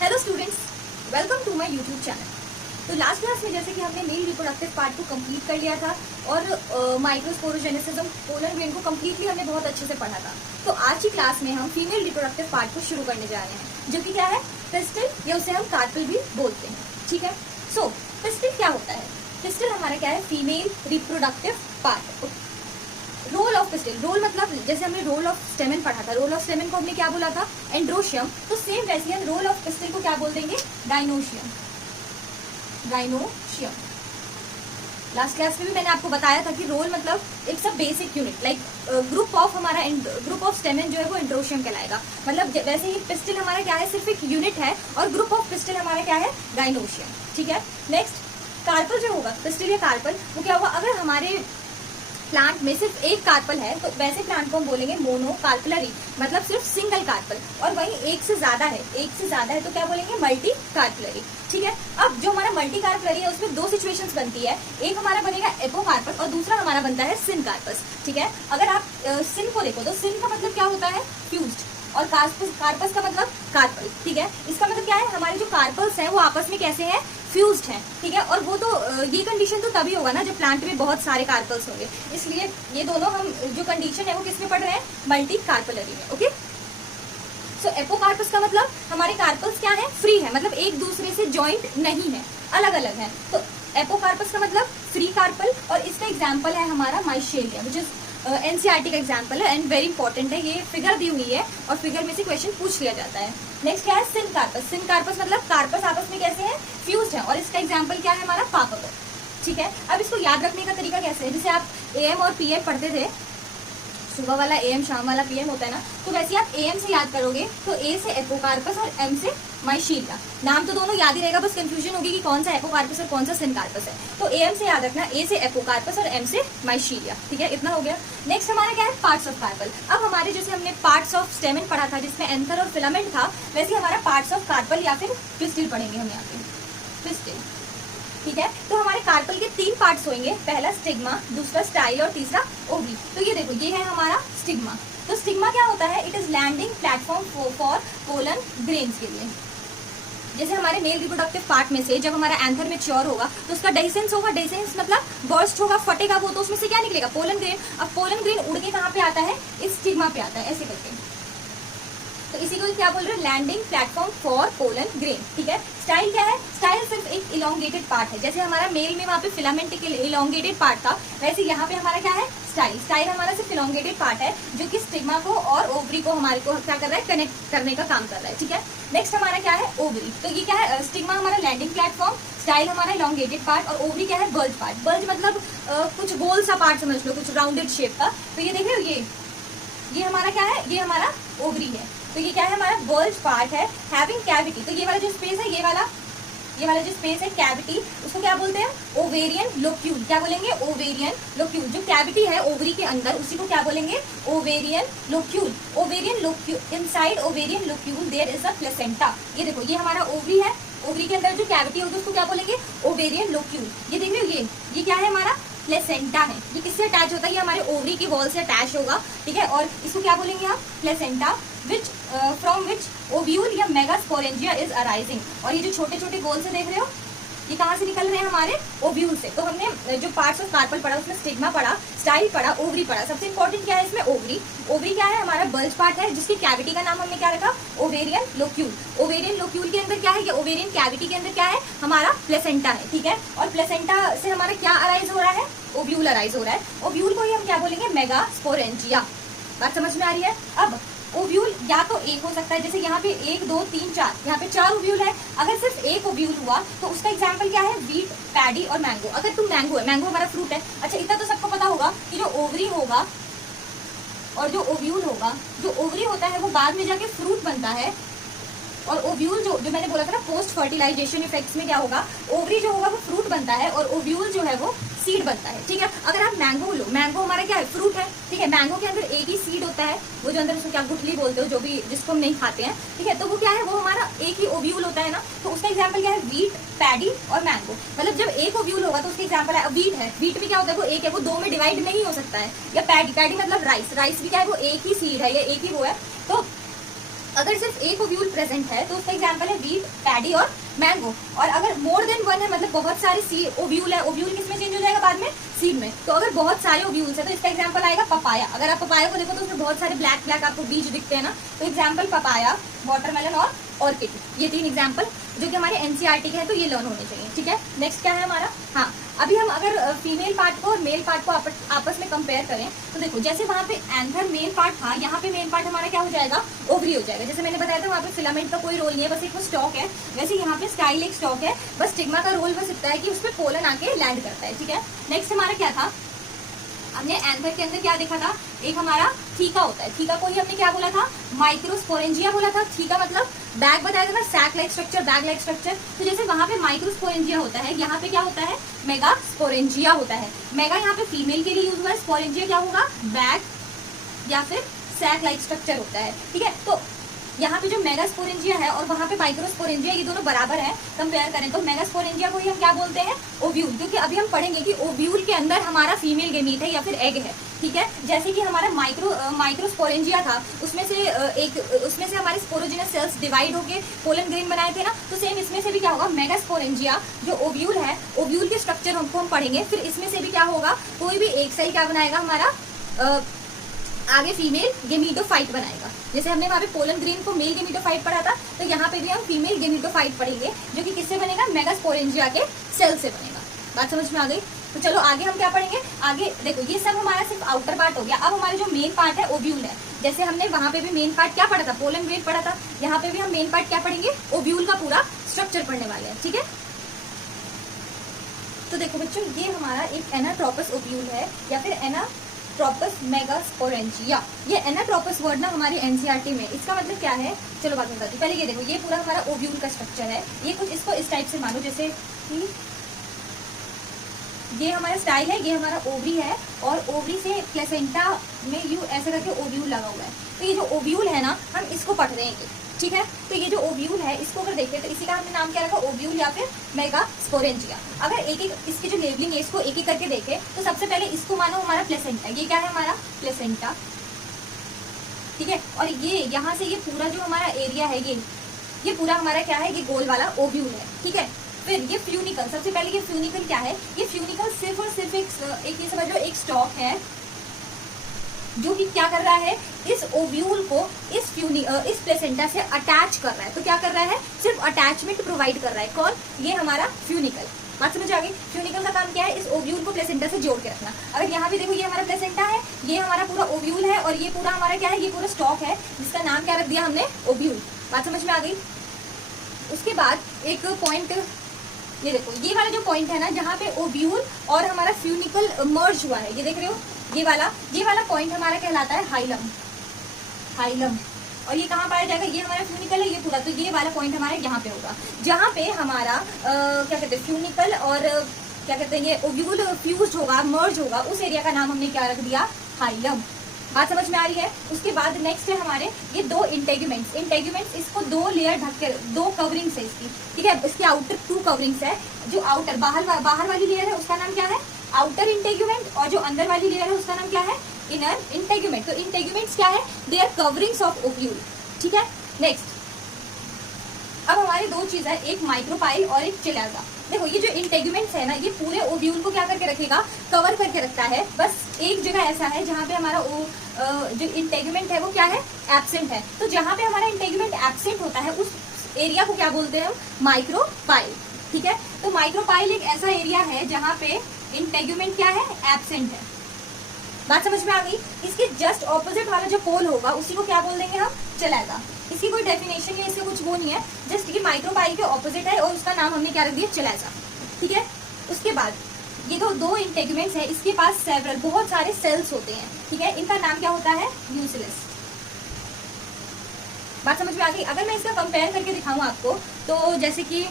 Hello students, welcome to my YouTube channel. तो last class में जैसे कि हमने मेल रिप्रोडक्टिव पार्ट को कंप्लीट कर लिया था और माइक्रोस्पोरोजेनेसिस पोलन ग्रेन को कम्प्लीटली हमने बहुत अच्छे से पढ़ा था। तो आज की क्लास में हम फीमेल रिप्रोडक्टिव पार्ट को शुरू करने जा रहे हैं, जो कि क्या है, पिस्टल, या उसे हम कार्पल भी बोलते हैं। ठीक है, सो पिस्टल क्या होता है? पिस्टल हमारा क्या है, female reproductive part. Role of pistil, role मतलब जैसे हमने रोल ऑफ स्टेमन पढ़ा था, रोल ऑफ स्टेमन को हमने क्या बोला था, एंड्रोशियम। तो सेम वैसे हम रोल ऑफ पिस्टल को क्या बोल देंगे, डायनोशियम। डायनोशियम। लास्ट क्लास में भी मैंने आपको बताया था कि रोल मतलब एक सब basic unit, like group of हमारा ग्रुप ऑफ स्टेमन जो है वो एंड्रोशियम कहलाएगा। मतलब वैसे ही पिस्टल हमारा क्या है, सिर्फ एक यूनिट है, और ग्रुप ऑफ पिस्टल हमारा क्या है, डायनोशियम। ठीक है, नेक्स्ट कार्पल जो होगा, पिस्टल या कार्पल, वो क्या होगा, अगर हमारे प्लांट में सिर्फ एक कार्पल है तो वैसे प्लांट को हम बोलेंगे मोनो कार्पलरी, मतलब सिर्फ सिंगल कार्पल। और वहीं एक से ज्यादा है तो क्या बोलेंगे, मल्टी कार्पलरी। ठीक है, अब जो हमारा मल्टी कार्पलरी है उसमें दो सिचुएशंस बनती है, एक हमारा बनेगा एपोकार्पस और दूसरा हमारा बनता है सिनकार्पस। ठीक है, अगर आप सिन को देखो तो सिन का मतलब क्या होता है, फ्यूज्ड, और कार्पस का मतलब कार्पल। ठीक है, इसका मतलब क्या है, हमारे जो कार्पल्स हैं वो आपस में कैसे हैं, फ्यूज्ड हैं। ठीक है, और वो तो ये कंडीशन तो तभी होगा ना जब प्लांट में बहुत सारे कार्पल्स होंगे, इसलिए ये दोनों हम जो कंडीशन है वो किसमें पढ़ रहे हैं, मल्टी कार्पलरी में। ओके, सो एपोकार्पस का मतलब हमारे कार्पल्स क्या है, फ्री है, मतलब एक दूसरे से जॉइंट नहीं है, अलग अलग है। तो एपोकार्पस का मतलब फ्री कार्पल, और इसका एग्जाम्पल है हमारा माइशेलिया, विच इज एनसीईआरटी का एग्जाम्पल है एंड वेरी इंपॉर्टेंट है। ये फिगर दी हुई है और फिगर में से क्वेश्चन पूछ लिया जाता है। नेक्स्ट क्या है, सिनकार्पस। सिनकार्पस मतलब कार्पस आपस में कैसे हैं, फ्यूज्ड है, और इसका एग्जाम्पल क्या है, हमारा पापावर। ठीक है, अब इसको याद रखने का तरीका कैसे है, जैसे आप एएम और पीएम पढ़ते थे, सुबह वाला एएम शाम वाला पीएम होता है ना, तो वैसे आप एएम से याद करोगे तो ए से एपोकार्पस और एम से माइशीलिया। नाम तो दोनों याद ही रहेगा, बस कंफ्यूजन होगी कि कौन सा एपोकार्पस और कौन सा सिनकार्पस है। तो एएम से याद रखना, ए से एपोकार्पस और एम से माइशीलिया। ठीक है, इतना हो गया। नेक्स्ट हमारा क्या है, पार्ट्स ऑफ कार्पल। अब हमारे जैसे हमने पार्ट्स ऑफ स्टेमन पढ़ा था जिसमें एंथर और फिलामेंट था, वैसे हमारा पार्ट्स ऑफ कार्पल या फिर पिस्टिल पढ़ेंगे हम यहाँ पे, पिस्टिल। ठीक है, तो हमारे कार्पल के तीन पार्ट्स होंगे, पहला स्टिग्मा, दूसरा स्टाइल और तीसरा ओवरी। तो ये देखो, ये है हमारा स्टिग्मा। तो स्टिग्मा क्या होता है, it is landing platform for pollen grains के लिए। जैसे हमारे मेल रिप्रोडक्टिव पार्ट में से जब हमारा एंथर मैच्योर होगा तो उसका डेसेंस होगा, डेसेंस मतलब बर्स्ट होगा, फटेगा वो, तो उसमें से क्या निकलेगा, पोलन ग्रेन। अब पोलन ग्रेन उड़ के कहाँ पे आता है, इस स्टिग्मा पे आता है, ऐसे करके। तो इसी को क्या बोल रहे हैं, landing platform for pollen grain. ठीक है, स्टाइल क्या है, स्टाइल सिर्फ एक इलोंगेटेड पार्ट है। जैसे हमारा मेल में वहाँ पे फिलामेंट के इलोंगेटेड पार्ट था, वैसे यहाँ पे हमारा क्या है, स्टाइल। स्टाइल हमारा सिर्फ इलोंगेटेड पार्ट है जो कि स्टिग्मा को और ओवरी को हमारे को क्या कर रहा है, कनेक्ट करने का काम कर रहा है। ठीक है, नेक्स्ट हमारा क्या है, ओवरी। तो ये क्या है, स्टिग्मा हमारा लैंडिंग प्लेटफॉर्म, स्टाइल हमारा इलोंगेटेड पार्ट, और ओवरी क्या है, बल्ज पार्ट। बल्ज मतलब कुछ गोल सा पार्ट समझ लो, कुछ राउंडेड शेप का। तो ये देख रहे हो, ये हमारा क्या है, ये हमारा ओवरी है। तो ये क्या है, हमारा बल्ज पार्ट है, हैविंग कैविटी। तो ये वाला जो स्पेस है, ये वाला जो स्पेस है, कैविटी, उसको क्या बोलते हैं, ओवेरियन लोक्यूल। क्या बोलेंगे, ओवेरियन लोक्यूल। जो कैविटी है ओवरी के अंदर, उसी को क्या बोलेंगे, ovarian locule. Ovarian locule, inside ovarian locule there is a placenta. ये देखो, ये हमारा ओवरी है, ओवरी के अंदर जो कैविटी होगी उसको क्या बोलेंगे, ओवेरियन लोक्यूल। ये देख रहे हो, ये क्या है, हमारा प्लेसेंटा है। ये किससे अटैच होता है, ये हमारे ओवरी की वॉल से अटैच होगा। ठीक है, और इसको क्या बोलेंगे आप, placenta, which from which ovule या मेगास्पोरेंजिया इज अराइजिंग। और ये जो छोटे छोटे गोल से देख रहे हो, ये कहाँ से निकल रहे हैं, हमारे ओव्यूल से। तो हमने जो पार्ट्स ऑफ कार्पल पढ़ा उसमें स्टिग्मा पढ़ा, स्टाइल पढ़ा, ओवरी पढ़ा। सबसे इंपॉर्टेंट क्या है इसमें, ओवरी। ओवरी क्या है, हमारा बल्ज पार्ट है, जिसकी कैविटी का नाम हमने क्या रखा, ओवेरियन लोक्यूल। ओवेरियन लोक्यूल के अंदर क्या है, ये ओवेरियन कैविटी के अंदर क्या है, हमारा प्लेसेंटा है। ठीक है, और प्लेसेंटा से हमारा क्या अराइज हो रहा है, ओव्यूल अराइज हो रहा है। ओव्यूल को ही हम क्या बोलेंगे, मेगास्पोरेंजिया। बात समझ में आ रही है। अब ओव्यूल या तो एक हो सकता है, जैसे यहाँ पे 1 2 3 4, यहाँ पे 4 ओव्यूल है। अगर सिर्फ एक ओव्यूल हुआ तो उसका एग्जांपल क्या है, वीट, पैडी और मैंगो। अगर तुम मैंगो है, मैंगो हमारा फ्रूट है। अच्छा, इतना तो सबको पता होगा कि जो ओवरी होगा और जो ओव्यूल होगा, जो ओवरी होता है वो बाद में जाके फ्रूट बनता है, और ओव्यूल जो मैंने बोला था ना, पोस्ट फर्टिलाइजेशन इफेक्ट्स में क्या होगा, ओवरी जो होगा वो फ्रूट बनता है और ओव्यूल जो है वो सीड बनता है। ठीक है, अगर आप मैंगो लो, मैंगो हमारा क्या है, फ्रूट है। ठीक है, मैंगो के अंदर एक ही सीड होता है, वो जो अंदर उसको क्या गुठली बोलते हो, जो भी जिसको हम नहीं खाते हैं। ठीक है, तो वो क्या है, वो हमारा एक ही ओव्यूल होता है ना। तो उसका एग्जाम्पल क्या है, वीट, पैडी और मैंगो। मतलब जब एक ओव्यूल होगा तो उसका एग्जाम्पल है, वीट है, वीट में क्या होता है, वो एक है, वो दो में डिवाइड नहीं हो सकता है। या पैडी, पैडी मतलब राइस, राइस भी क्या है, वो एक ही सीड है या एक ही वो है। तो अगर सिर्फ एक ओव्यूल प्रेजेंट है तो उसका एग्जांपल है वीट, पैडी और मैंगो। और अगर मोर देन वन है, मतलब बहुत सारे ओव्यूल है, ओव्यूल किस में चेंज हो जाएगा बाद में, सीड में। तो अगर बहुत सारे ओव्यूल्स है तो इसका एग्जांपल आएगा पपाया। अगर आप पपाया को देखो तो उसमें बहुत सारे ब्लैक ब्लैक आपको बीज दिखते हैं ना, तो एग्जाम्पल पपाया, वाटरमेलन और ऑर्किड, ये 3 एग्जाम्पल जो कि हमारे एनसीईआरटी के हैं, तो ये लर्न होने चाहिए। ठीक है, नेक्स्ट क्या है हमारा, हाँ अभी हम अगर फीमेल पार्ट को और मेल पार्ट को आपस में कंपेयर करें तो देखो, जैसे वहाँ पे एंथर मेल पार्ट था, यहाँ पे मेल पार्ट हमारा क्या हो जाएगा, ओवरी हो जाएगा। जैसे मैंने बताया था वहाँ पे फिलामेंट का कोई रोल नहीं है, बस एक वो स्टॉक है। वैसे यहाँ पे स्टाइल एक स्टॉक है, बस स्टिग्मा का रोल बस इतना है कि उसमें पोलन आके लैंड करता है। ठीक है, नेक्स्ट हमारा क्या था, हमने एंथर के अंदर क्या देखा था, एक हमारा थीका होता है। थीका को ही हमने क्या बोला था, माइक्रोस्पोरेंजिया बोला था। थीका मतलब बैग बताया था, sac like structure, bag like structure. तो जैसे वहां पे माइक्रोस्पोरेंजिया होता है, यहाँ पे क्या होता है, मेगास्पोरेंजिया होता है। मेगा यहाँ पे फीमेल के लिए यूज हुआ है, स्पोरेंजिया क्या होगा, बैग या फिर सैक लाइक स्ट्रक्चर होता है। ठीक है, तो यहाँ पे जो मेगास्पोरेंजिया है और वहाँ पे माइक्रोस्पोरेंजिया, ये दोनों बराबर है। कंपेयर करें तो मेगास्पोरेंजिया को ही हम क्या बोलते हैं, ओव्यूल, क्योंकि अभी हम पढ़ेंगे कि ओव्यूल के अंदर हमारा फीमेल गेमीट है या फिर एग है। ठीक है, जैसे कि हमारा माइक्रोस्पोरेंजिया था, उसमें से हमारे स्पोरोजिनस सेल्स डिवाइड होके पोलन ग्रेन बनाए थे ना, तो सेम इसमें से भी क्या होगा, मेगास्पोरेंजिया जो ओव्यूल है, ओव्यूल के स्ट्रक्चर हमको हम पढ़ेंगे। फिर इसमें से भी क्या होगा, कोई भी एक सेल क्या बनाएगा हमारा, आगे फीमेल गेमीटोफाइट बनाएगा। जैसे हमने वहाँ पे पोलन ग्रेन को मेल गेमीटोफाइट पढ़ा था, तो यहाँ पे भी हम फीमेल गेमीटोफाइट पढ़ेंगे, जो कि किससे बनेगा, मेगास्पोरेंजिया के सेल से बनेगा। बात समझ में आ गई। तो चलो आगे हम क्या पढ़ेंगे, आगे देखो ये सब हमारा सिर्फ आउटर पार्ट हो गया। अब हमारे जो मेन पार्ट है ओव्यूल है। जैसे हमने वहाँ पे भी मेन पार्ट क्या पढ़ा था, पोलन ग्रेन पढ़ा था, यहाँ पे भी हम मेन पार्ट क्या पढ़ेंगे, ओव्यूल का पूरा स्ट्रक्चर पढ़ने वाले हैं। ठीक है, तो देखो बच्चों, ये हमारा एक एनाट्रोपस ओव्यूल है या फिर एनाट्रोपस मेगास्पोरेंजिया। ये एनाट्रोपस वर्ड ना हमारी एनसीईआरटी में, इसका मतलब क्या है, चलो बात बताती हूँ। पहले ये देखो, ये पूरा हमारा ओव्यूल का स्ट्रक्चर है। ये कुछ इसको इस टाइप से मानो, जैसे कि ये हमारा स्टाइल है, ये हमारा ओवरी है, और ओवरी से प्लेसेंटा में यू ऐसे करके ओव्यूल लगा हुआ है। तो ये जो ओव्यूल है ना, हम इसको पढ़ रहे हैं। ठीक है, तो ये जो ओव्यूल है, इसको अगर देखें तो इसी का हमने नाम क्या रखा, ओव्यूल या फिर मेगास्पोरेंजिया। अगर एक एक इसकी जो लेबलिंग है, इसको एक एक करके देखें तो सबसे पहले इसको मानो हमारा प्लेसेंटा। ये क्या है हमारा प्लेसेंटा। ठीक है, और ये यहाँ से ये पूरा जो हमारा एरिया है, ये पूरा हमारा क्या है, ये गोल वाला ओव्यूल है। ठीक है, फिर ये फ्यूनिकल, सबसे पहले ये फ्यूनिकल क्या है, ये फ्यूनिकल सिर्फ और सिर्फ एक ये समझ लो एक स्टॉक है जो कि क्या कर रहा है, इस ओव्यूल को इस प्लेसेंटा से अटैच कर रहा है। तो क्या कर रहा है, सिर्फ अटैचमेंट प्रोवाइड कर रहा है। कौन, ये हमारा फ्यूनिकल। बात समझ आ गई। फ्यूनिकल का काम क्या है, इस ओव्यूल को प्लेसेंटा से जोड़ के रखना। अगर यहाँ भी देखो, ये हमारा प्लेसेंटा है, ये हमारा पूरा ओव्यूल है, और ये पूरा हमारा क्या है, ये पूरा स्टॉक है, जिसका नाम क्या रख दिया हमने, ओव्यूल। बात समझ में आ गई। उसके बाद एक पॉइंट, ये देखो, ये वाला जो पॉइंट है ना, जहाँ पे ओव्यूल और हमारा फ्यूनिकल मर्ज हुआ है, ये देख रहे हो, ये वाला पॉइंट हमारा कहलाता है हाइलम। और ये कहाँ पाया जाएगा, ये हमारा फ्यूनिकल है, ये पूरा, तो ये वाला पॉइंट हमारे यहाँ पे होगा, जहाँ पे हमारा क्या कहते हैं, फ्यूनिकल और क्या कहते हैं, ये ओव्यूल फ्यूज होगा, मर्ज होगा, उस एरिया का नाम हमने क्या रख दिया, हाइलम। बात समझ में आ रही है। उसके बाद नेक्स्ट है हमारे ये 2 इंटेग्यूमेंट्स, इसको 2 लेयर ढक के, 2 कवरिंग्स है इसकी। ठीक है, इसके आउटर 2 कवरिंग्स है। जो आउटर बाहर वाली लेयर है उसका नाम क्या है, आउटर इंटेग्यूमेंट, और जो अंदर वाली लेयर है उसका नाम क्या है, इनर इंटेग्यूमेंट। तो इंटेग्यूमेंट्स क्या है, they are coverings of ovule. ठीक है, नेक्स्ट अब हमारे 2 चीज है, एक माइक्रोपाइल और एक चिलेजा। देखो, ये जो इंटेग्यूमेंट्स है ना, ये पूरे ओव्यूल को क्या करके रखेगा, कवर करके रखता है। बस एक जगह ऐसा है जहाँ पे हमारा जो इंटेग्यूमेंट है वो क्या है, एब्सेंट है। तो जहाँ पे हमारा इंटेग्यूमेंट एब्सेंट होता है, उस एरिया को क्या बोलते हैं हम, माइक्रोपाइल। ठीक है, तो माइक्रोपाइल एक ऐसा एरिया है जहाँ पे इंटेग्यूमेंट क्या है, एब्सेंट है। बात समझ में आ गई। इसके जस्ट ऑपोजिट वाला जो पोल होगा, उसी को क्या बोल देंगे हम, चिलेजा। इसकी कोई डेफिनेशन या इससे कुछ वो नहीं है, जस्ट ये माइक्रोपाइल के ऑपोजिट है, और उसका नाम हमने क्या रख दिया, चिलेजा। ठीक है, उसके बाद ये 2 इंटेग्यूमेंट्स है, इसके पास सेवरल बहुत सारे सेल्स होते हैं। ठीक है, इनका नाम क्या होता है, न्यूक्लियस। बात समझ में आ गई। अगर मैं इसका कंपेयर करके दिखाऊं आपको, तो जैसे कि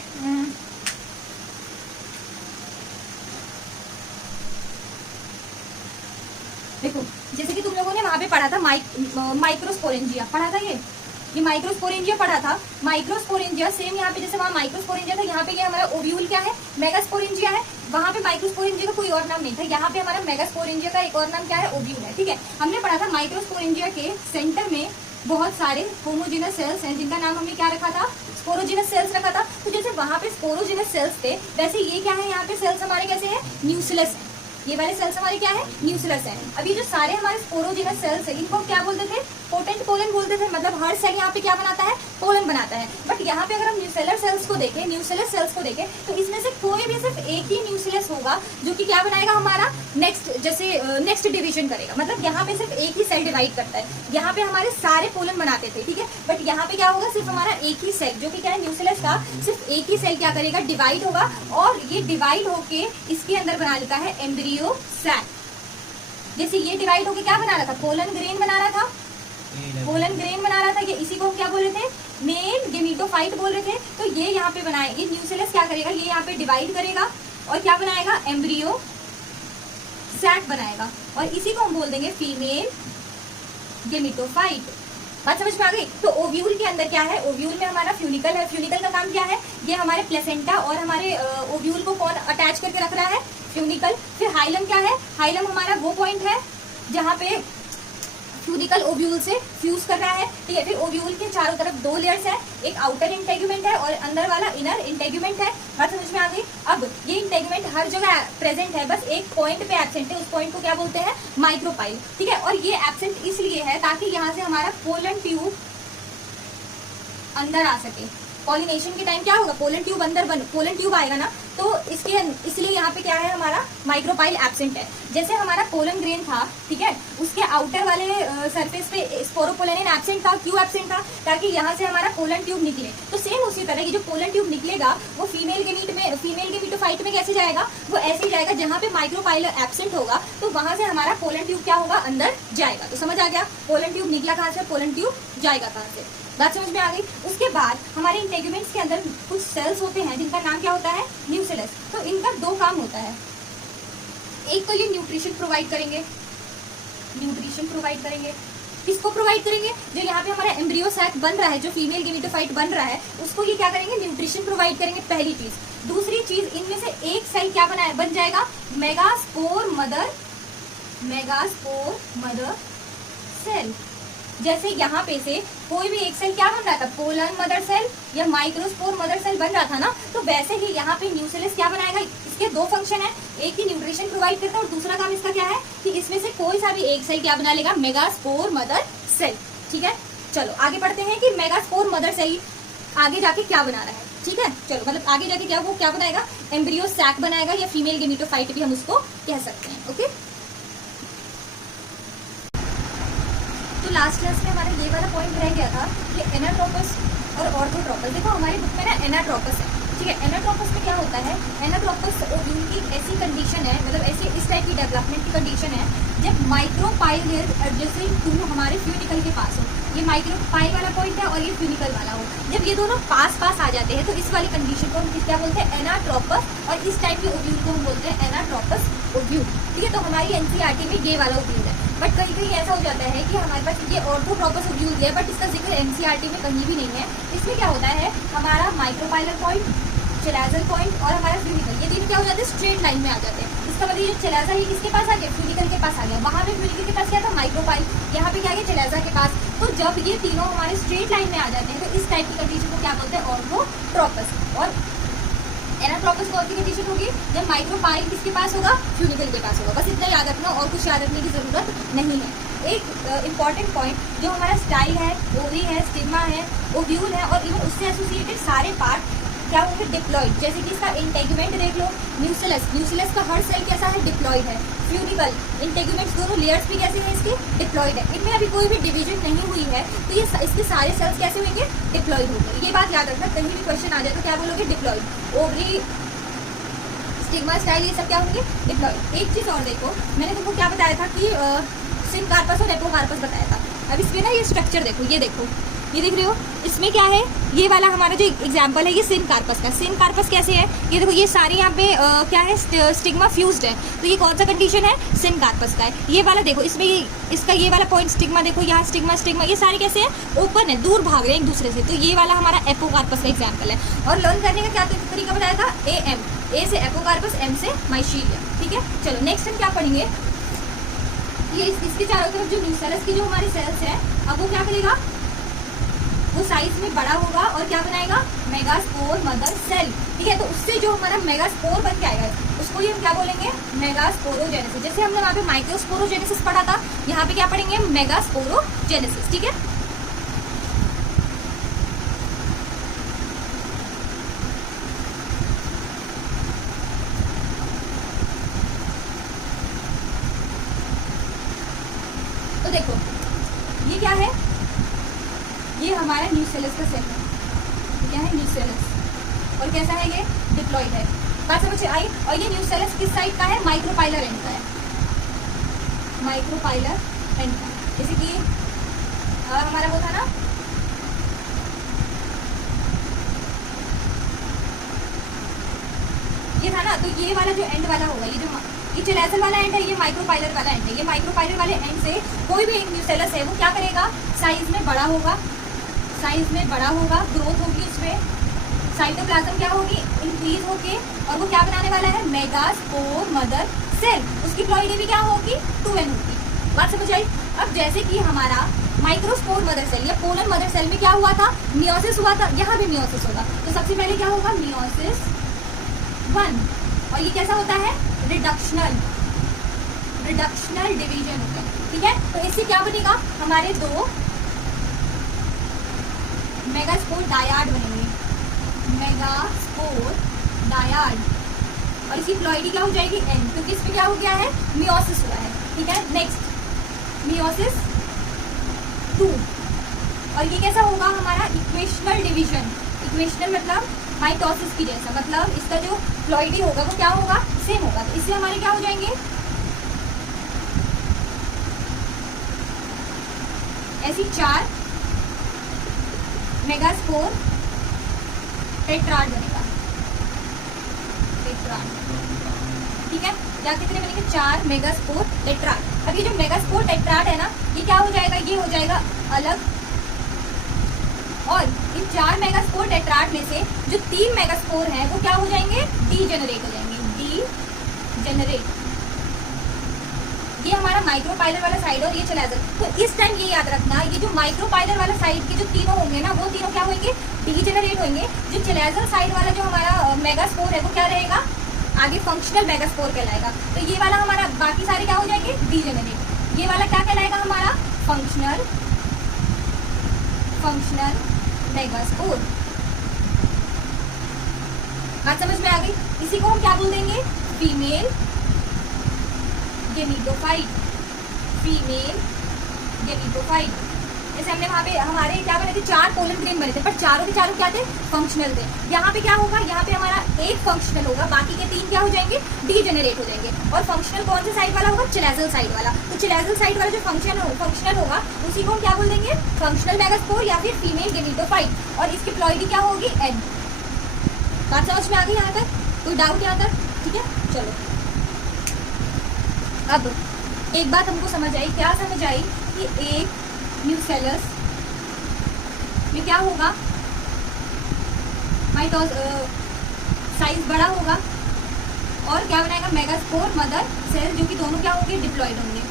देखो, जैसे कि तुम लोगों ने वहां पे पढ़ा था माइक्रोस्पोरेंजिया पढ़ा था, ये माइक्रोस्पोरेंजिया पढ़ा था। माइक्रोस्पोरेंजिया सेम यहाँ पे, जैसे वहाँ माइक्रोस्पोरेंजिया था, यहाँ पे ये हमारा ओव्यूल क्या है, मेगास्पोरेंजिया है। वहाँ पे माइक्रोस्पोरेंजिया का कोई और नाम नहीं था, यहाँ पे हमारा मेगास्पोरेंजिया का एक और नाम क्या है, ओव्यूल है। ठीक है, हमने पढ़ा था माइक्रोस्पोरेंजिया के सेंटर में बहुत सारे होमोजेनस सेल्स हैं जिनका नाम हमने क्या रखा था, स्पोरोजेनस सेल्स रखा था। तो जैसे वहां पे स्पोरोजेनस सेल्स थे, वैसे ये क्या है, यहाँ पे सेल्स हमारे कैसे हैं, न्यूक्लियस है। ये वाले सेल्स हमारे क्या है, न्यूक्लियस है। अब ये जो सारे हमारे स्पोरोजेनस सेल्स है, इनको हम क्या बोलते थे, पोटेंट पोलन बोलते थे। मतलब हर सेल यहाँ पे क्या बनाता है, पोलन बनाता है। बट यहाँ पे अगर हम न्यूसेलर सेल्स को देखें, न्यूसेलर सेल्स को देखें, तो इसमें से कोई भी सिर्फ एक ही न्यूक्लियस होगा जो कि क्या बनाएगा हमारा नेक्स्ट, जैसे नेक्स्ट डिवीजन करेगा। मतलब यहाँ पे सिर्फ एक ही सेल डिवाइड करता है। यहाँ पे हमारे सारे पोलन बनाते थे, ठीक है, बट यहाँ पे क्या होगा, सिर्फ हमारा एक ही सेल जो कि क्या है, न्यूक्लियस का सिर्फ एक ही सेल क्या करेगा, डिवाइड होगा। और ये डिवाइड होके इसके अंदर बना लेता है एम्ब्रियो सैक। जैसे ये डिवाइड होके क्या बना रहा था, पोलन ग्रेन बना रहा था, पोलन ग्रेन बना रहा था। ये इसी को हम क्या बोल रहे थे, मेल गेमिटोफाइट बोल रहे थे। तो ये यहाँ पे बनाए, ये न्यूक्लियस क्या करेगा, ये यहाँ पे डिवाइड करेगा और क्या बनाएगा, एम्ब्रियो सैक बनाएगा। और इसी को हम बोल देंगे फीमेल गेमिटोफाइट। बात समझ में आ गई। तो ओव्यूल के अंदर क्या है, ओव्यूल में हमारा फ्यूनिकल है। फ्यूनिकल का काम क्या है, ये हमारे प्लेसेंटा और हमारे ओव्यूल को कौन अटैच करके रख रहा है, फ्यूनिकल। फिर हाइलम क्या है, हाइलम हमारा वो पॉइंट है जहाँ पे फ्यूनिकल ओव्यूल से फ्यूज कर रहा है, ठीक है। फिर ओव्यूल के चारों तरफ दो लेयर्स है, एक आउटर इंटेग्यूमेंट है और अंदर वाला इनर इंटेग्यूमेंट है। बात समझ में आ गई। अब ये इंटेग्यूमेंट हर जगह प्रेजेंट है, बस एक पॉइंट पे एब्सेंट है। उस पॉइंट को क्या बोलते हैं, माइक्रोपाइल, ठीक है। और ये एब्सेंट इसलिए है ताकि यहाँ से हमारा पोलन ट्यूब अंदर आ सके। पॉलिनेशन के टाइम क्या होगा, पोलन ट्यूब अंदर पोलन ट्यूब आएगा ना, तो इसके इसलिए यहाँ पे क्या है, हमारा माइक्रोपाइल एब्सेंट है। जैसे हमारा पोलन ग्रेन था, ठीक है, उसके आउटर वाले सरफेस पे स्पोरोपोलेनिन एब्सेंट था। क्यों एब्सेंट था, ताकि यहाँ से हमारा पोलन ट्यूब निकले। तो सेम उसी तरह ये जो पोलन ट्यूब निकलेगा वो फीमेल गेमिटोफाइट में कैसे जाएगा, वो ऐसे ही जाएगा जहाँ पे माइक्रोपाइल एब्सेंट होगा, तो वहां से हमारा पोलन ट्यूब क्या होगा, अंदर जाएगा। तो समझ आ गया, पोलन ट्यूब निकला कहाँ से, पोलन ट्यूब जाएगा कहाँ से। बात समझ में आ गई। उसके बाद हमारे इंटेग्यूमेंट्स के अंदर कुछ सेल्स होते हैं जिनका नाम क्या होता है, न्यूक्लियस। तो इनका दो काम होता है, एक तो ये न्यूट्रिशन प्रोवाइड करेंगे, न्यूट्रिशन प्रोवाइड करेंगे। किसको प्रोवाइड करेंगे, जो यहाँ पे हमारा एम्ब्रियो सैक बन रहा है, जो फीमेल गेमिटोफाइट बन रहा है, उसको ये क्या करेंगे, न्यूट्रिशन प्रोवाइड करेंगे, पहली चीज। दूसरी चीज, इनमें से एक सेल क्या बन जाएगा, मेगास्पोर मदर सेल। जैसे यहाँ पे से कोई भी एक सेल क्या बन रहा था, पोलन मदर सेल या माइक्रोस्पोर मदर सेल बन रहा था ना, तो वैसे ही यहाँ पे न्यूक्लियस क्या बनाएगा, इसके दो फंक्शन है, एक ही न्यूट्रिशन प्रोवाइड करता है और दूसरा काम इसका क्या है कि इसमें से कोई सा भी एक सेल क्या बना लेगा, मेगास्पोर मदर सेल, ठीक है। चलो आगे बढ़ते हैं कि मेगास्पोर मदर सेल आगे जाके क्या बना रहा है, ठीक है। चलो मतलब आगे जाके क्या, वो क्या बनाएगा, एम्ब्रियो सैक बनाएगा या फीमेल गेमिटोफाइट भी हम उसको कह सकते हैं, ओके। तो लास्ट क्लास में हमारा ये वाला पॉइंट रह गया था कि एनाट्रोपस और ऑर्थोट्रोपस। देखो हमारी बुक में ना एनाट्रोपस है, ठीक है। एनाट्रोपस में क्या होता है, एनाट्रोपस ओव्यूल की ऐसी कंडीशन है, मतलब ऐसी इस टाइप की डेवलपमेंट की कंडीशन है जब माइक्रोपाइल लेयर एडजेसेंट टू हमारे फ्यूनिकल के पास हो। ये माइक्रोपाइल वाला पॉइंट है और ये फ्यूनिकल वाला हो। जब ये दोनों पास आ जाते हैं तो इस वाली कंडीशन को हम क्या बोलते हैं, एनाट्रोपस। और इस टाइप के ओव्यूल को हम बोलते हैं एनाट्रोपस ओव्यूल, ठीक है। तो हमारी एनसीईआरटी में ये वाला ओव्यूल है। बट कहीं कहीं ऐसा हो जाता है कि हमारे पास ये ऑर्थोट्रोपस ओव्यूल है, बट इसका जिक्र एनसीईआरटी में कहीं भी नहीं है। इसमें क्या होता है, हमारा माइक्रोपाइलर पॉइंट, चिलाजल पॉइंट और हमारा फ्यूनिकल, ये तीन क्या हो जाते हैं, स्ट्रेट लाइन में आ जाते हैं। इसका मतलब ये चिलाजा ही किसके पास आ गया, फ्यूनिकल के पास आ गया। वहां पे फ्यूनिकल के पास क्या था, माइक्रोपाइल, यहाँ पे क्या गया, चिलाजा के पास। तो जब ये तीनों हमारे स्ट्रेट लाइन में आ जाते हैं तो इस टाइप की कंडीशन को क्या बोलते हैं, ऑर्थोट्रोपस। और एनाट्रोपस कौन सी कंडीशन होगी, जब माइक्रोपाइल किसके पास होगा, फ्यूनिकल के पास होगा। बस इतना याद रखना और कुछ याद रखने की जरूरत नहीं है। एक इंपॉर्टेंट पॉइंट, जो हमारा स्टाइल है, ओवरी है, स्टिग्मा है, ओव्यूल है और इवन उससे एसोसिएटेड सारे पार्ट क्या होंगे, डिप्लॉइड। जैसे कि इसका इंटेग्यूमेंट देख लो, न्यूक्लियस का हर सेल कैसा है, डिप्लॉइड है। फ्यूनिकल, इंटेग्यूमेंट्स दोनों लेयर्स भी कैसे हैं इसके, डिप्लॉइड है। इनमें अभी कोई भी डिवीजन नहीं हुई है, तो ये इसके सारे सेल्स कैसे होंगे, डिप्लॉइड होंगे। ये बात याद रखना, कहीं भी क्वेश्चन आ जाए तो क्या बोलोगे, डिप्लॉइड। ओवरी, स्टिग्मा, स्टाइल, ये सब क्या होंगे, डिप्लॉइड। एक चीज और देखो, मैंने तुमको क्या बताया था कि सिनकार्पस और एपोकार्पस बताया था। अब इसमें ना ये स्ट्रक्चर देखो, ये देखो, ये देख रहे हो, इसमें क्या है, ये वाला हमारा जो एग्जांपल है ये सिनकार्पस का। सिनकार्पस कैसे है, ये देखो, ये सारे यहाँ पे क्या है, स्टिग्मा फ्यूज्ड है। तो ये कौन सा कंडीशन है, सिनकार्पस का है। ये वाला देखो, इसमें इसका ये वाला पॉइंट स्टिग्मा देखो, यहाँ स्टिग्मा, ये सारे कैसे हैं, ओपन है, दूर भाग रहे हैं एक दूसरे से। तो ये वाला हमारा एपोकार्पस का एग्जाम्पल है। और लर्न करने का क्या तरीका बताया था, ए से एपोकार्पस, एम से माइशीलिया, ठीक है। चलो नेक्स्ट हम क्या पढ़ेंगे, ये इसके चारों तरफ जो न्यूसेलस की जो हमारे सेल्स है, अब वो क्या करेगा, वो साइज में बड़ा होगा और क्या बनाएगा, मेगास्पोर मदर सेल। ठीक है, तो उससे जो हमारा मेगास्पोर बन के आएगा उसको ही हम क्या बोलेंगे, मेगास्पोरोजेनेसिस। जैसे हमने वहाँ पे माइक्रोस्पोरोजेनेसिस पढ़ा था, यहाँ पे क्या पढ़ेंगे, मेगास्पोरोजेनेसिस। ठीक है, तो देखो ये क्या है, ये हमारा न्यूसेलस का सेल है, क्या है, न्यूसेलस। और कैसा है, ये डिप्लॉइड है। बात समझ आई। और ये न्यूसेलस किस साइड का है, माइक्रोपाइलर एंड का है, माइक्रोपाइलर एंड का। जैसे कि हमारा वो था ना, ये था ना, तो ये वाला जो एंड वाला होगा, ये चिलेजल वाला एंड है, ये माइक्रोपाइलर वाला एंड है। ये माइक्रोपाइलर वाले एंड से कोई भी एक न्यूसेलस है वो क्या करेगा, साइज में बड़ा होगा, साइज में बड़ा होगा, ग्रोथ होगी उसमें, साइटोप्लाज्म क्या होगी, इंक्रीज होके, और वो क्या बनाने वाला है, मेगास्पोर मदर सेल। उसकी प्लॉइडी भी क्या होगी, 2n होगी। बात समझ आई। अब जैसे कि हमारा माइक्रोस्पोर मदर सेल या पोलन मदर सेल में क्या हुआ था, मियोसिस हुआ था, यहाँ भी मियोसिस होगा। तो सबसे पहले क्या होगा, मियोसिस 1, और ये कैसा होता है, रिडक्शनल डिवीजन होता है। ठीक है, तो इससे क्या बनेगा, हमारे 2 मेगास्पोर डायाड बनेंगे, मेगास्पोर डायाड, और इसकी प्लॉइडी क्या हो जाएगी, n, क्योंकि इसमें क्या हो गया है, मियोसिस हुआ है। ठीक है, नेक्स्ट मियोसिस 2, और ये कैसा होगा हमारा, इक्वेशनल डिवीजन। इक्वेशनल मतलब माइटोसिस की जैसा, मतलब इसका जो प्लॉइडी होगा वो क्या होगा, सेम होगा। तो इससे हमारे क्या हो जाएंगे, ऐसी 4 मेगास्पोर टेट्राड बनेगा, टेट्राड। ठीक है, या कितने बनेंगे, 4 मेगास्पोर टेट्राड। अब ये जो मेगास्पोर टेट्राड है ना, ये क्या हो जाएगा, ये हो जाएगा अलग, और इन 4 मेगास्पोर टेट्राड में से जो 3 मेगास्पोर हैं वो क्या हो जाएंगे, डीजेनरेट हो जाएंगे, डीजेनरेट। ये हमारा माइक्रोपाइलर वाला साइड और ये चिलेजल। तो इस टाइम ये याद रखना, ये जो माइक्रोपाइलर वाला साइड के जो तीनों होंगे ना, वो तीनों क्या होंगे, डीजेनरेट होंगे। जो चिलेजल साइड वाला जो हमारा मेगास्पोर है वो क्या रहेगा, आगे फंक्शनल मेगास्पोर कहलाएगा। तो ये वाला हमारा, बाकी सारे क्या हो जाएंगे, डीजेनरेट। ये वाला क्या कहलाएगा, हमारा फंक्शनल मेगास्पोर। बात समझ में आ गई। इसी को हम क्या बोल देंगे, फीमेल गेमीटोफाइट, फीमेल गेमीटोफाइट। जैसे हमने वहाँ पे हमारे क्या बने थे, 4 पोलन ग्रेन बने थे, पर चारों के चारों क्या थे, फंक्शनल थे। यहाँ पे क्या होगा, यहाँ पे हमारा एक फंक्शनल होगा, बाकी के 3 क्या हो जाएंगे, डीजेनरेट हो जाएंगे। और फंक्शनल कौन से साइड वाला होगा, चिलेजल साइड वाला। तो चिलेजल साइड वाला जो फंक्शनल होगा उसी को हम क्या बोल देंगे, फंक्शनल मेगास्पोर या फिर फीमेल गेमीटोफाइट। और इसकी प्लॉइडी क्या होगी, एन। बात समझ में आ गई यहाँ तक, कोई डाउट यहाँ तक? ठीक है, चलो अब एक बात हमको समझ आई, क्या समझ आई कि एक न्यूसेलस में क्या होगा, माइटोस साइज बड़ा होगा और क्या बनाएगा, मेगास्पोर मदर सेल, जो कि दोनों क्या होंगे, डिप्लॉइड होंगे।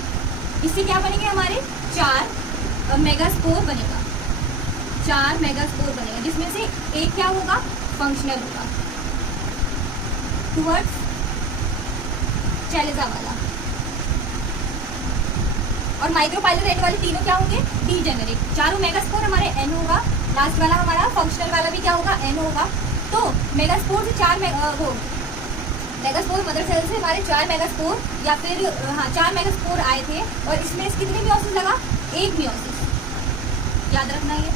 इससे क्या बनेंगे, हमारे 4 मेगास्पोर बनेगा, 4 मेगास्पोर बनेगा, जिसमें से एक क्या होगा, फंक्शनल होगा टुवर्ड्स चैलेजा वाला, और माइक्रोपाइलर एंड वाले तीनों क्या होंगे, डीजेनरेट। चारों मेगास्पोर हमारे एन होगा, लास्ट वाला हमारा फंक्शनल वाला भी क्या होगा, एन होगा। तो मेगास्पोर से 4 मेगास्पोर मदर सेल से हमारे 4 मेगास्पोर या फिर 4 मेगास्पोर आए थे, और इसमें कितने मियोसिस लगा, 1 मियोसिस। याद रखना, ये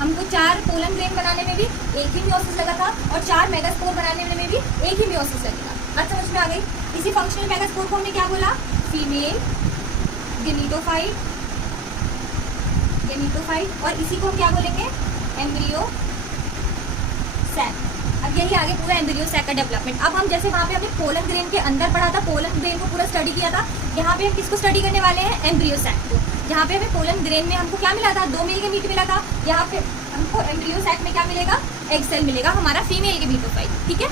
हमको 4 पोलन ग्रेन बनाने में भी एक ही मियोसिस लगा था, और 4 मेगास्पोर बनाने में भी एक ही मियोसिस लगेगा। बात समझ में आ गई। इसी फंक्शनल मेगास्पोर को हमने क्या बोला, फीमेल गेमीटोफाइट, और इसी को हम क्या बोलेंगे, एम्ब्रियो सैक। अब यही आगे पूरा एम्ब्रियो सैक का डेवलपमेंट। अब हम जैसे वहाँ पे हमने पोलन ग्रेन के अंदर पढ़ा था, पोलन ग्रेन को पूरा स्टडी किया था, यहाँ पे हम किसको स्टडी करने वाले हैं, एम्ब्रियो सैक को। यहाँ पे हमें पोलन ग्रेन में हमको क्या मिला था, 2 मेल के मीट मिला था, यहाँ पे हमको एम्ब्रियो सैक में क्या मिलेगा, एग सेल मिलेगा, हमारा फीमेल गेमीटोफाइट। ठीक है।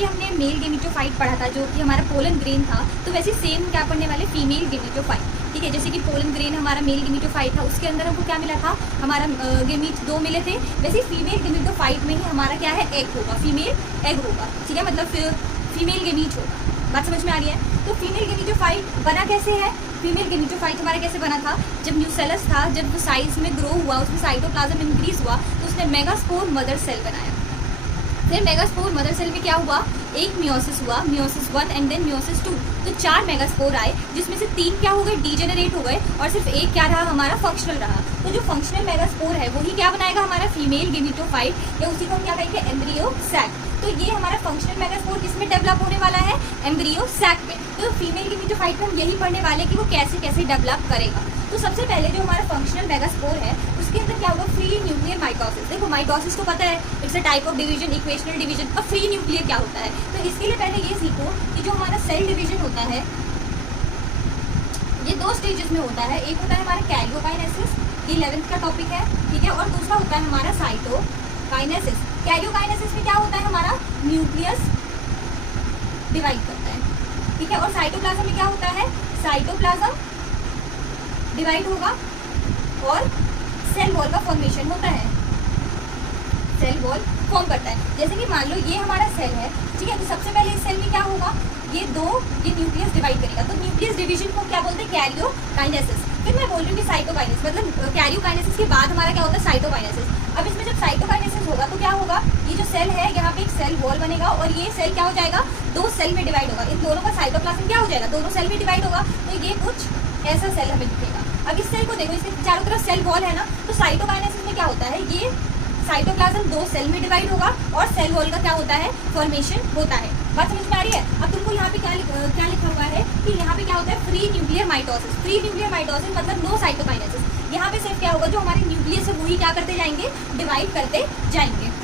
कि हमने मेल गेमेटोफाइट पढ़ा था जो कि हमारा पोलन ग्रेन था, तो वैसे सेम क्या पढ़ने वाले फीमेल गेमेटोफाइट। ठीक है, जैसे कि पोलन ग्रेन हमारा मेल गेमेटोफाइट था, उसके अंदर हमको क्या मिला था, हमारा गेमीट 2 मिले थे। वैसे फीमेल गेमेटोफाइट में ही हमारा क्या है, एग होगा, फीमेल एग होगा। ठीक है, मतलब फीमेल गेमीट होगा। बात समझ में आ रही है। तो फीमेल गेमेटोफाइट बना कैसे है, फीमेल गेमेटोफाइट हमारा कैसे बना था, जब न्यूसेलस था, जब वो साइज में ग्रो हुआ, उसमें साइटोप्लाज्म इंक्रीज हुआ, तो उसने मेगास्पोर मदर सेल बनाया। फिर मेगास्पोर मदर सेल में क्या हुआ, एक मियोसिस हुआ, मियोसिस 1 एंड देन मियोसिस 2, तो 4 मेगास्पोर आए, जिसमें से 3 क्या हो गए, डीजेनरेट हो गए, और सिर्फ एक क्या रहा, हमारा फंक्शनल रहा। तो जो फंक्शनल मेगास्पोर है वही क्या बनाएगा, हमारा फीमेल गेमेटोफाइट, या उसी को हम क्या कहेंगे, एम्ब्रियो सैक। तो ये हमारा फंक्शनल मेगास्पोर किसमें डेवलप होने वाला है, एम्ब्रियो सैक में। तो फीमेल गेमेटोफाइट में हम यही पढ़ने वाले कि वो कैसे कैसे डेवलप करेगा। तो सबसे पहले जो हमारा फंक्शनल मेगास्पोर है उसके अंदर क्या होगा, फ्री न्यूक्लियर माइटोसिस। देखो माइटोसिस तो पता है, it's a type of division, equational division. अब फ्री न्यूक्लियर क्या होता है, तो इसके लिए पहले ये सीखो कि जो हमारा सेल डिवीजन होता है ये 2 स्टेजेस में होता है। एक होता है हमारा कैरियोकाइनेसिस, ये 11th का टॉपिक है, ठीक है, और दूसरा होता है हमारा साइटोकाइनेसिस। कैरियोकाइनेसिस में क्या होता है, हमारा न्यूक्लियस डिवाइड करता है, ठीक है, और साइटोप्लाज्म में क्या होता है, साइटोप्लाज्म डिवाइड होगा और सेल वॉल का फॉर्मेशन होता है, सेल वॉल फॉर्म करता है। जैसे कि मान लो ये हमारा सेल है, ठीक है, तो सबसे पहले इस सेल में क्या होगा, ये न्यूक्लियस डिवाइड करेगा, तो न्यूक्लियस डिवीजन को क्या बोलते हैं, कैरियोकाइनेसिस। फिर मैं बोल रही हूँ कि साइटोकाइनेसिस, मतलब कैरियोकाइनेसिस के बाद हमारा क्या होता है, साइटोकाइनेसिस। अब इसमें जब साइटोकाइनेसिस होगा तो क्या होगा, ये जो सेल है यहाँ पे एक सेल वॉल बनेगा और ये सेल क्या हो जाएगा, 2 सेल में डिवाइड होगा। इन दोनों का साइटोप्लाज्म क्या हो जाएगा, दोनों सेल में डिवाइड होगा, तो ये कुछ ऐसा सेल हमें दिखेगा। अब इस सेल को देखो, इसके चारों तरफ सेल वॉल है ना, तो साइटोकाइनेसिस में क्या होता है, ये साइटोप्लाज्म 2 सेल में डिवाइड होगा और सेल वॉल का क्या होता है, फॉर्मेशन होता है। बात समझ में आ रही है। अब तुमको यहाँ पे क्या लिखा हुआ है कि यहाँ पे क्या होता है, free nuclear mitosis. Free nuclear mitosis मतलब नो साइटोकाइनेसिस। यहाँ पे सिर्फ क्या होगा, जो हमारे न्यूक्लियस है वही क्या करते जाएंगे, डिवाइड करते जाएंगे।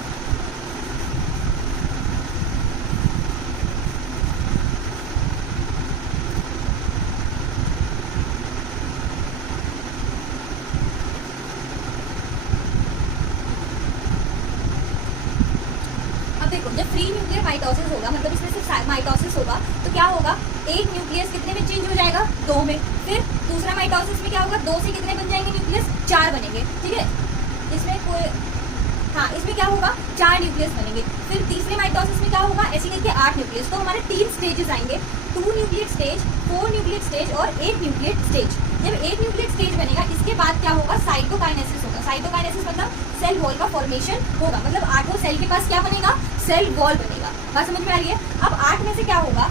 जब फ्री न्यूक्लियर माइटोसिस होगा, मतलब इसमें सिर्फ माइटोसिस होगा, तो क्या होगा, एक न्यूक्लियस कितने में चेंज हो जाएगा, 2 में। फिर दूसरा माइटोसिस में क्या होगा, 2 से कितने बन जाएंगे न्यूक्लियस, 4 बनेंगे, ठीक है। इसमें कोई इसमें क्या होगा, 4 न्यूक्लियस बनेंगे। फिर तीसरे माइटोसिस में क्या होगा, ऐसे करके 8 न्यूक्लियस। तो हमारे 3 स्टेजेस आएंगे, 2 न्यूक्लियट स्टेज, 4 न्यूक्लियट स्टेज और 8 न्यूक्लियट स्टेज। जब 8 न्यूक्लियट स्टेज बनेगा, इसके बाद क्या होगा, साइटोकाइनेसिस होगा। साइटोकाइनेसिस मतलब सेल वॉल का फॉर्मेशन होगा, मतलब 8 सेल के पास क्या बनेगा, सेल वॉल बनेगा। बात समझ में आ रही है। अब 8 में से क्या होगा,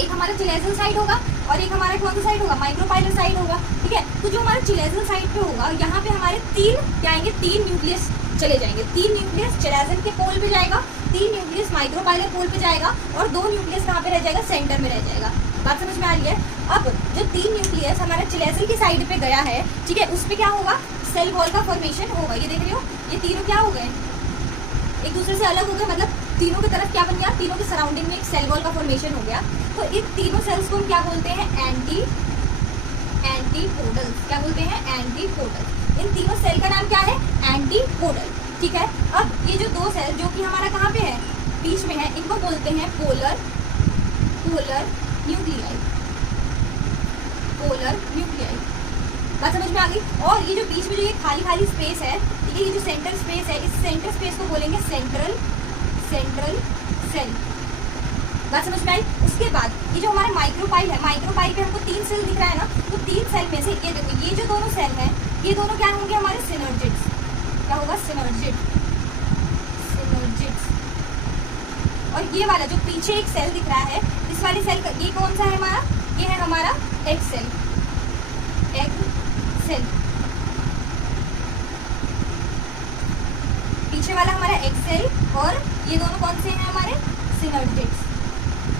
एक हमारा चिलेजल साइड होगा और एक हमारा कौन सा साइड होगा, माइक्रोपाइलर साइड होगा, ठीक है। तो जो हमारा चिलेजल साइड पे होगा, यहाँ पे हमारे 3 क्या आएंगे, 3 न्यूक्लियस चले जाएंगे। 3 न्यूक्लियस चिलेजल के पोल पे जाएगा, 3 न्यूक्लियस माइक्रोपाइलर पोल पे जाएगा और 2 न्यूक्लियस कहाँ पे रह जाएगा, सेंटर में रह जाएगा। बात समझ में आ रही है। अब जो 3 न्यूक्लियस हमारा चिलेजल की साइड पे गया है, ठीक है, उस पे क्या होगा, सेल वॉल का फॉर्मेशन होगा। ये देख रहे हो, ये तीनों क्या हो गए, एक दूसरे से अलग हो गए, मतलब तीनों की तरफ क्या बन गया, तीनों के सराउंडिंग में एक सेल वॉल का फॉर्मेशन हो गया। तो इन तीनों सेल्स को हम क्या बोलते हैं, एंटीपोडल्स। क्या बोलते हैं, एंटीपोडल। इन तीनों सेल का नाम क्या है, एंटीपोडल, ठीक है। अब ये जो 2 सेल जो कि हमारा कहाँ पे है, बीच में है, इनको बोलते हैं पोलर न्यूक्लियाई, पोलर न्यूक्लियाई। बात समझ में आ गई। और ये जो बीच में जो ये खाली स्पेस है, ठीक है, ये जो सेंटर स्पेस है, इस सेंटर स्पेस को बोलेंगे सेंट्रल सेल। बात समझ में आई। उसके बाद ये जो हमारा माइक्रोपाइल है, माइक्रोपाइल पे हमको 3 सेल दिख रहा है ना, तो 3 सेल में से ये देखो, ये जो दोनों सेल हैं, ये दोनों क्या होंगे, हमारे सिनर्जिड्स। क्या होगा, सिनर्जिड। और ये वाला जो पीछे एक सेल दिख रहा है, इस वाले सेल का ये कौन सा है हमारा, ये है हमारा एग सेल। पीछे वाला हमारा एग सेल और ये दोनों कौन से हैं, हमारे सिनर्जिड्स।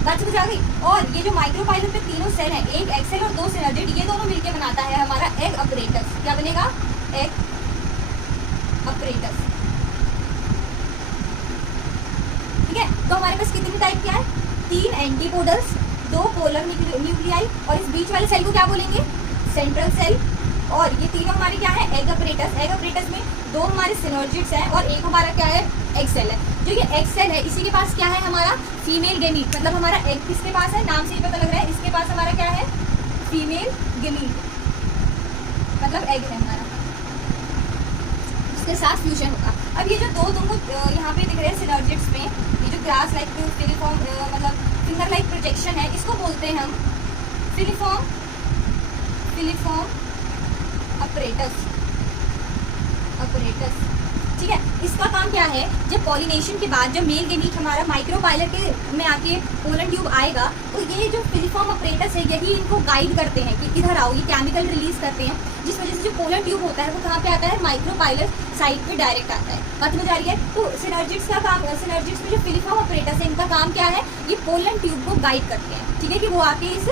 बात समझ आ गई। और ये जो माइक्रोपाइलर पे तीनों सेल हैं, एक एग सेल और 2 सिनर्जिड, ये दोनों मिलकर बनाता है हमारा एग अपरेटस। क्या बनेगा, एग अपरेटस, ठीक है। तो हमारे पास कितनी टाइप क्या है, 3 एंटीपोडल्स, 2 पोलर न्यूक्लियाई और इस बीच वाले सेल को क्या बोलेंगे, सेंट्रल सेल, और ये तीनों हमारे क्या है, एग अपरेटस। एग अपरेटस में दो हमारे सिनर्जिड्स हैं और एक हमारा क्या है, एग सेल है। जो ये एग सेल है इसी के पास क्या है हमारा फीमेल गेमीट, मतलब हमारा एग किसके पास है, नाम से ही पता लग रहा है इसके पास हमारा क्या है, फीमेल गेमीट, मतलब एग है हमारा, उसके साथ फ्यूजन होगा। अब ये जो दो तुमको यहाँ पे दिख रहे हैं सिनर्जिड्स में, ये जो ग्रास लाइक फिलीफॉर्म मतलब फिंगर लाइक प्रोजेक्शन है, इसको बोलते हैं हम फिलीफॉर्म अपरेटस। ठीक है, इसका काम क्या है, जब पॉलिनेशन के बाद जब मेल गेमीट हमारा माइक्रोपाइलर के में आके पोलन ट्यूब आएगा, तो ये जो फिलीफॉर्म अपरेटस है यही इनको गाइड करते हैं कि इधर आओ, ये केमिकल रिलीज करते हैं, जिस वजह से जो पोलन ट्यूब होता है वो कहाँ पे आता है, माइक्रोपाइलर साइड पे डायरेक्ट आता है। बात में जा रही है। तो सिनर्जिड्स का काम, सिनर्जिड्स में जो फिलीफॉर्म अपरेटस है इनका काम क्या है, ये पोलन ट्यूब को गाइड करते हैं, ठीक है, कि वो आके इस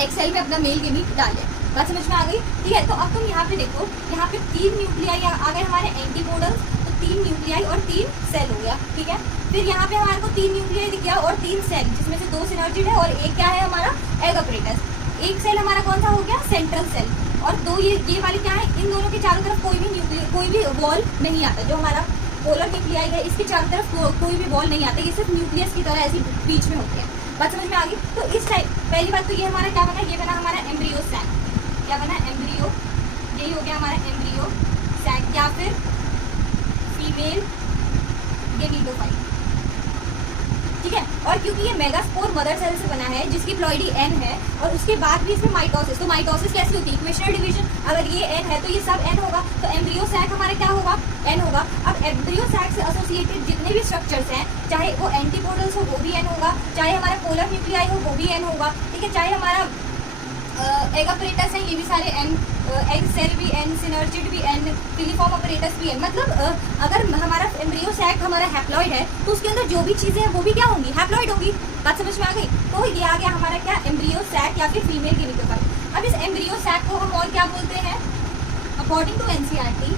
एक्सेल में अपना मेल गेमीट डाले। बात समझ में आ गई, ठीक है। तो अब तुम यहाँ पे देखो, यहाँ पे 3 न्यूक्लियाई आ गए हमारे एंटीपोडल्स, तो 3 न्यूक्लियाई और 3 सेल हो गया, ठीक है। फिर यहाँ पे हमारे को 3 न्यूक्लियाई दिख गया और 3 सेल, जिसमें से 2 सिनर्जिड है और एक क्या है हमारा एग अपरेटस। एक सेल हमारा कौन सा हो गया, सेंट्रल सेल, और 2 ये वाले क्या है, इन दोनों के चारों तरफ कोई भी वॉल नहीं आता। जो हमारा पोलर न्यूक्लियाई है इसके चारों तरफ कोई भी वॉल नहीं आता, ये सिर्फ न्यूक्लियस की तरह ऐसी बीच में होते हैं। बात समझ में आ गई। तो इस टाइप पहली बात तो ये हमारा क्या बना, ये बना हमारा एम्ब्रियो सैक। क्या बना, एम्ब्रियो, यही हो गया हमारा एम्ब्रियो सैक या फिर फीमेल गेमीटोफाइट, ठीक है। और क्योंकि ये मेगास्पोर मदर सेल से बना है जिसकी प्लॉइडी एन है, और उसके बाद भी इसमें माइटोसिस, तो माइटोसिस कैसी होती है, इक्वेशनल डिवीजन, अगर ये एन है तो ये सब एन होगा, तो एम्ब्रियो सैक हमारा क्या होगा, एन होगा। अब एम्ब्रियो सैक से एसोसिएटेड जितने भी स्ट्रक्चर्स हैं, चाहे वो एंटीपोडल्स हो वो भी एन होगा, चाहे हमारा पोलर न्यूक्लियाई हो वो भी एन होगा, ठीक है, चाहे हमारा एग अपरेटस है ये भी सारे एन, एग सेल भी एन, सिनर्जिड भी एन, फिलीफॉर्म अपरेटस भी एन। मतलब अगर हमारा एम्ब्रियो सैक हमारा हैप्लॉइड है तो उसके अंदर जो भी चीजें हैं वो भी क्या होंगी, हैप्लॉइड होंगी। बात समझ में आ गई। तो ये आ गया हमारा क्या, एम्ब्रियो सैक या फिर फीमेल गेमीटोफाइट। अब इस एम्ब्रियो सैक को हम और क्या बोलते हैं, according to NCERT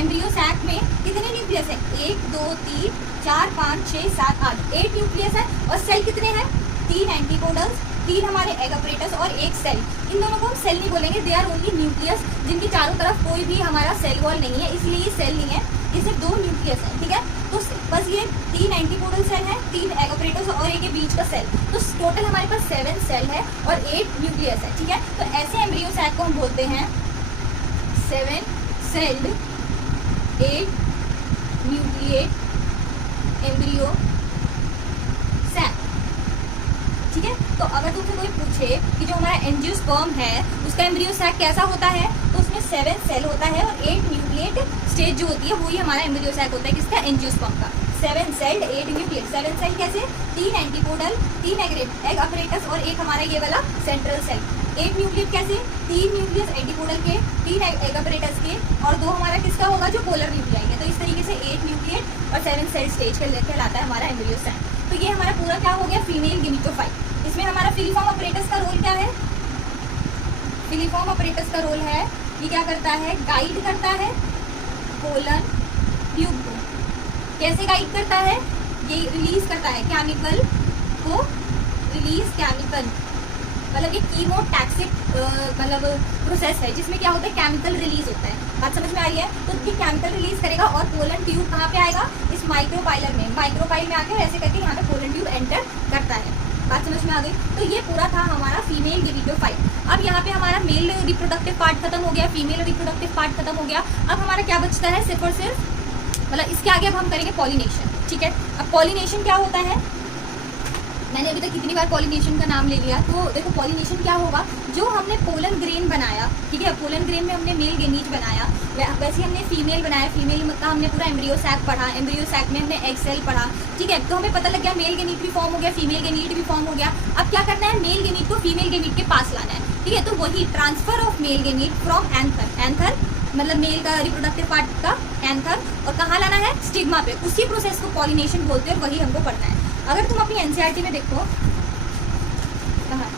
embryo sac में कितने न्यूक्लियस है, 1 2 3 4 5 6 7 8 8 न्यूक्लियस है, और सेल कितने हैं, 3 एंटीपोडल्स, 3 हमारे एग अपरेटस और 1 सेल। इन दोनों को हम सेल नहीं बोलेंगे, दे आर ओनली न्यूक्लियस, जिनके चारों तरफ कोई भी हमारा सेल वॉल नहीं है, इसलिए ये सेल नहीं है, ये सिर्फ 2 न्यूक्लियस है, ठीक है। तो बस ये 3 एंटीपोडल सेल है, 3 एग अपरेटस और एक बीच का सेल, तो टोटल हमारे पास 7 सेल है और 8 न्यूक्लियस है, ठीक है। तो ऐसे एम्ब्रियो सैक को हम बोलते हैं 7 सेल्ड 8 न्यूक्लिएट एम्ब्रियो सैक, ठीक है। तो अगर तुमसे कोई पूछे कि जो हमारा एंजियोस्पर्म है उसका एम्ब्रियो सैक कैसा होता है, तो उसमें 7 सेल होता है और 8 न्यूक्लिएट स्टेज जो होती है वही हमारा एम्ब्रियो सैक होता है, किसका, एंजियोस्पर्म का। 7 सेल्ड 8 न्यूक्लिएट, 7 सेल कैसे, 3 एंटीपोडल, 3 एग अपरेटस और एक हमारा ये वाला सेंट्रल सेल। 8 न्यूक्लिएट कैसे, 3 न्यूक्लियस एंटीपोडल के, 3 एग अपरेटस के और 2 हमारा किसका होगा, जो पोलर न्यूक्लियाई है। तो इस तरीके से 8 न्यूक्लिएट और 7 सेल स्टेज कहलाता है हमारा एम्ब्रियो सैक। तो ये हमारा पूरा क्या हो गया, फीमेल गेमीटोफाइट। इसमें हमारा फिलीफॉर्म अपरेटस का रोल क्या है, फिलीफॉर्म अपरेटस का रोल है, ये क्या करता है, गाइड करता है पोलन ट्यूब को। कैसे गाइड करता है, ये रिलीज करता है केमिकल को, रिलीज केमिकल, मतलब ये कीमोटैक्सिक मतलब प्रोसेस है जिसमें क्या होता है, केमिकल रिलीज होता है। बात समझ में आ रही है। तो ये केमिकल रिलीज करेगा और पोलन ट्यूब कहाँ पे आएगा, इस माइक्रोपाइलर में, माइक्रोपाइल में आकर ऐसे करके यहाँ पे पोलन ट्यूब एंटर करता है। बात समझ में आ गई। तो ये पूरा था हमारा फीमेल गेमीटोफाइट। अब यहाँ पे हमारा मेल रिप्रोडक्टिव पार्ट खत्म हो गया, फीमेल रिप्रोडक्टिव पार्ट खत्म हो गया। अब हमारा क्या बचता है, सिर्फ और सिर्फ, मतलब इसके आगे अब हम करेंगे पॉलिनेशन, ठीक है। अब पॉलिनेशन क्या होता है, मैंने अभी तक कितनी बार पॉलिनेशन का नाम ले लिया। तो देखो पॉलिनेशन क्या होगा, जो हमने पोलन ग्रेन बनाया, ठीक है, पोलन ग्रेन में हमने मेल गेमीट बनाया, वैसे हमने फीमेल बनाया, फीमेल का हमने पूरा एम्ब्रियो सैक पढ़ा, एम्ब्रियो सैक में हमने एग सेल पढ़ा, ठीक है। तो हमें पता लग गया मेल गेमीट भी फॉर्म हो गया, फीमेल गेमीट भी फॉर्म हो गया। अब क्या करना है, मेल गेमीट को फीमेल गेमीट के पास लाना है, ठीक है। तो वही transfer of male gamete from anther, anther मतलब मेल का रिप्रोडक्टिव पार्ट का एंथर, और कहाँ लाना है, स्टिग्मा पे। उसी प्रोसेस को पॉलिनेशन बोलते हैं और वही हमको पढ़ना है। अगर तुम अपनी एनसीईआरटी में देखो, कहाँ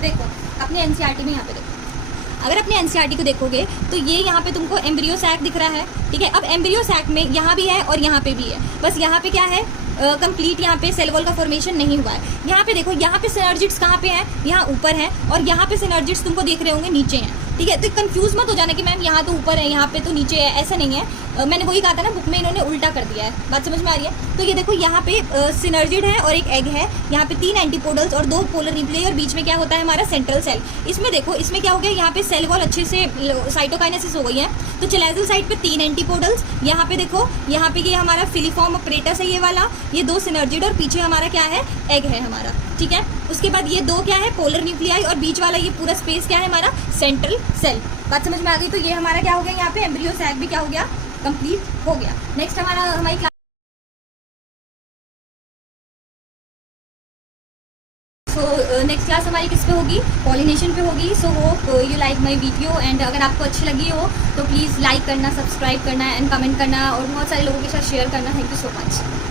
देखो अपनी एनसीईआरटी में, यहाँ पे देखो, अगर अपने एनसीईआरटी को देखोगे तो ये यहाँ पे तुमको एम्ब्रियो सैक दिख रहा है, ठीक है। अब एम्ब्रियो सैक में यहाँ भी है और यहाँ पे भी है, बस यहाँ पे क्या है, कंप्लीट यहाँ पे सेल वॉल का फॉर्मेशन नहीं हुआ है। यहाँ पे देखो, यहाँ पे सिनर्जिड्स कहाँ पे हैं, यहाँ ऊपर हैं, और यहाँ पे सिनर्जिड्स तुमको देख रहे होंगे नीचे हैं, ठीक है। तो कंफ्यूज मत हो जाना कि मैम यहाँ तो ऊपर है यहाँ पे तो नीचे है, ऐसा नहीं है। मैंने वही कहा था ना, बुक में इन्होंने उल्टा कर दिया है, बात समझ में आ रही है। तो ये देखो, यहाँ पे सिनर्जिड है और एक एग है, यहाँ पे 3 एंटीपोडल्स और 2 पोलर न्यूक्लियाई, और बीच में क्या होता है हमारा सेंट्रल सेल। इसमें देखो, इसमें क्या हो गया, यहाँ पे सेल वॉल अच्छे से साइटोकाइनेसिस हो गई है। तो चलेजल साइड पे 3 एंटीपोडल्स, यहाँ पे देखो, यहाँ पे ये हमारा फिलीफॉर्म अपरेटस है ये वाला, ये 2 सिनर्जिड, और पीछे हमारा क्या है, एग है हमारा, ठीक है। उसके बाद ये 2 क्या है, पोलर न्यूक्लियाई, और बीच वाला ये पूरा स्पेस क्या है हमारा, सेंट्रल सेल। बात समझ में आ गई। तो ये हमारा क्या हो गया, यहाँ पे एम्ब्रियो सैक भी क्या हो गया, कंप्लीट हो गया। नेक्स्ट हमारी क्लास, नेक्स्ट क्लास हमारी किस पे होगी, पॉलिनेशन पे होगी। So hope you like my video, and अगर आपको अच्छी लगी हो तो प्लीज़ लाइक करना, सब्सक्राइब करना एंड कमेंट करना, और बहुत सारे लोगों के साथ शेयर करना। Thank you so much.